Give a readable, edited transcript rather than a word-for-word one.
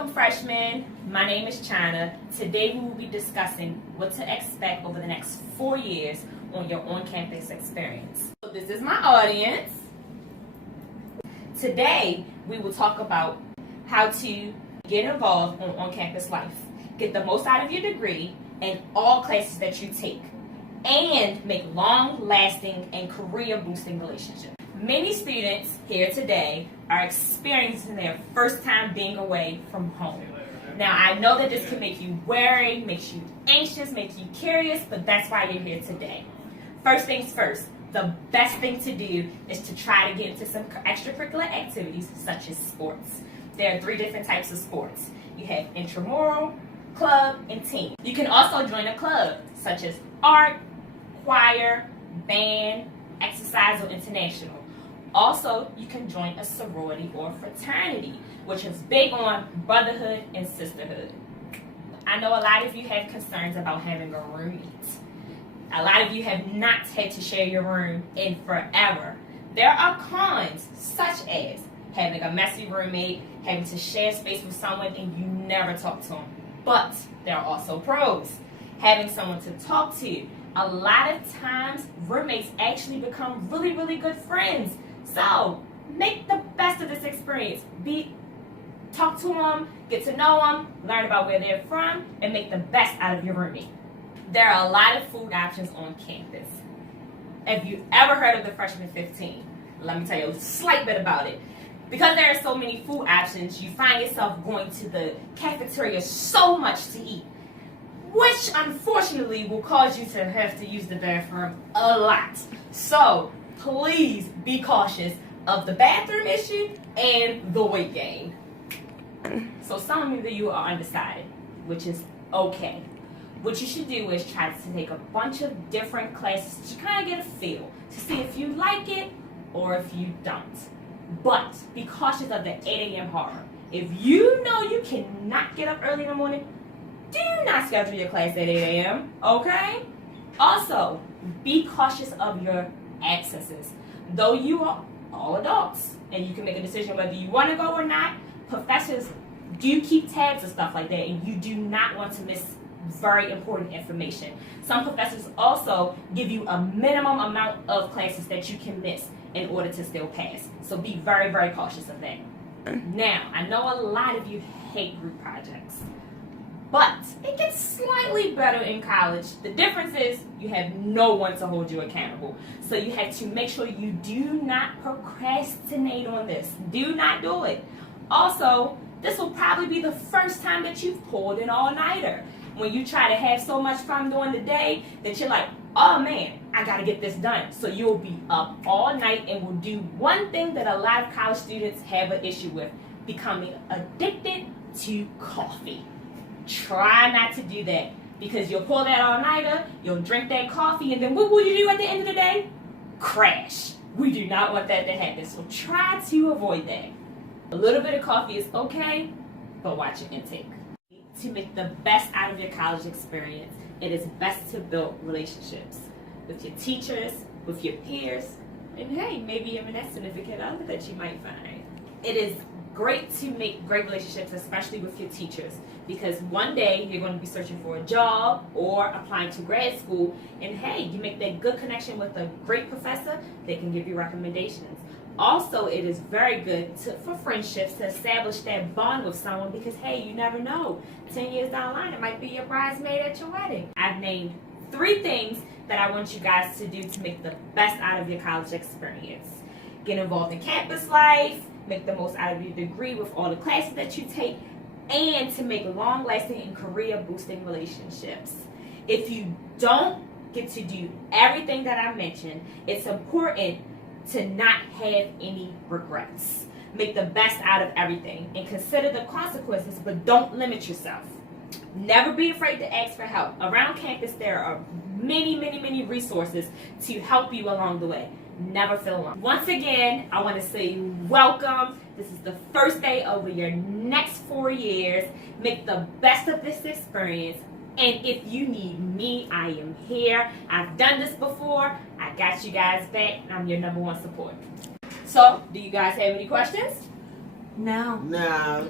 Welcome freshmen, my name is China. Today we will be discussing what to expect over the next 4 years on your on-campus experience. So this is my audience. Today we will talk about how to get involved on-campus life, get the most out of your degree and all classes that you take, and make long-lasting and career-boosting relationships. Many students here today are experiencing their first time being away from home. Now, I know that this can make you worried, makes you anxious, makes you curious, but that's why you're here today. First things first, the best thing to do is to try to get into some extracurricular activities such as sports. There are 3 different types of sports. You have intramural, club, and team. You can also join a club such as art, choir, band, exercise, or international. Also, you can join a sorority or fraternity, which is big on brotherhood and sisterhood. I know a lot of you have concerns about having a roommate. A lot of you have not had to share your room in forever. There are cons, such as having a messy roommate, having to share space with someone and you never talk to them. But there are also pros, having someone to talk to. A lot of times, roommates actually become really, really good friends. So, make the best of this experience. Talk to them, get to know them, learn about where they're from, and make the best out of your roommate. There are a lot of food options on campus. If you've ever heard of the Freshman 15, let me tell you a slight bit about it. Because there are so many food options, you find yourself going to the cafeteria so much to eat, which unfortunately will cause you to have to use the bathroom a lot. So please be cautious of the bathroom issue and the weight gain. So some of you are undecided, which is okay. What you should do is try to take a bunch of different classes to kind of get a feel, to see if you like it or if you don't. But be cautious of the 8 a.m. horror. If you know you cannot get up early in the morning, do not schedule your class at 8 a.m., okay? Also, be cautious of your accesses. Though you are all adults and you can make a decision whether you want to go or not, professors do keep tabs and stuff like that, and you do not want to miss very important information. Some professors also give you a minimum amount of classes that you can miss in order to still pass. So be very, very cautious of that. Now, I know a lot of you hate group projects, but it gets slightly better in college. The difference is you have no one to hold you accountable. So you have to make sure you do not procrastinate on this. Do not do it. Also, this will probably be the first time that you've pulled an all-nighter. When you try to have so much fun during the day that you're like, oh man, I gotta get this done. So you'll be up all night and will do one thing that a lot of college students have an issue with, becoming addicted to coffee. Try not to do that, because you'll pull that all-nighter, you'll drink that coffee, and then what will you do at the end of the day? Crash. We do not want that to happen, so try to avoid that. A little bit of coffee is okay, but watch your intake. To make the best out of your college experience, it is best to build relationships with your teachers, with your peers, and hey, maybe even that significant other that you might find. It is great to make great relationships, especially with your teachers, because one day you're going to be searching for a job or applying to grad school, and hey, you make that good connection with a great professor, they can give you recommendations. Also, it is very good for friendships to establish that bond with someone, because hey, you never know, 10 years down the line it might be your bridesmaid at your wedding. I've named 3 things that I want you guys to do to make the best out of your college experience. Get involved in campus life, make the most out of your degree with all the classes that you take, and to make long-lasting and career-boosting relationships. If you don't get to do everything that I mentioned, it's important to not have any regrets. Make the best out of everything and consider the consequences, but don't limit yourself. Never be afraid to ask for help. Around campus, there are many, many, many resources to help you along the way. Never feel alone. Once again, I want to say welcome. This is the first day of your next 4 years. Make the best of this experience. And if you need me, I am here. I've done this before. I got you guys back. I'm your #1 support. So, do you guys have any questions? No. No.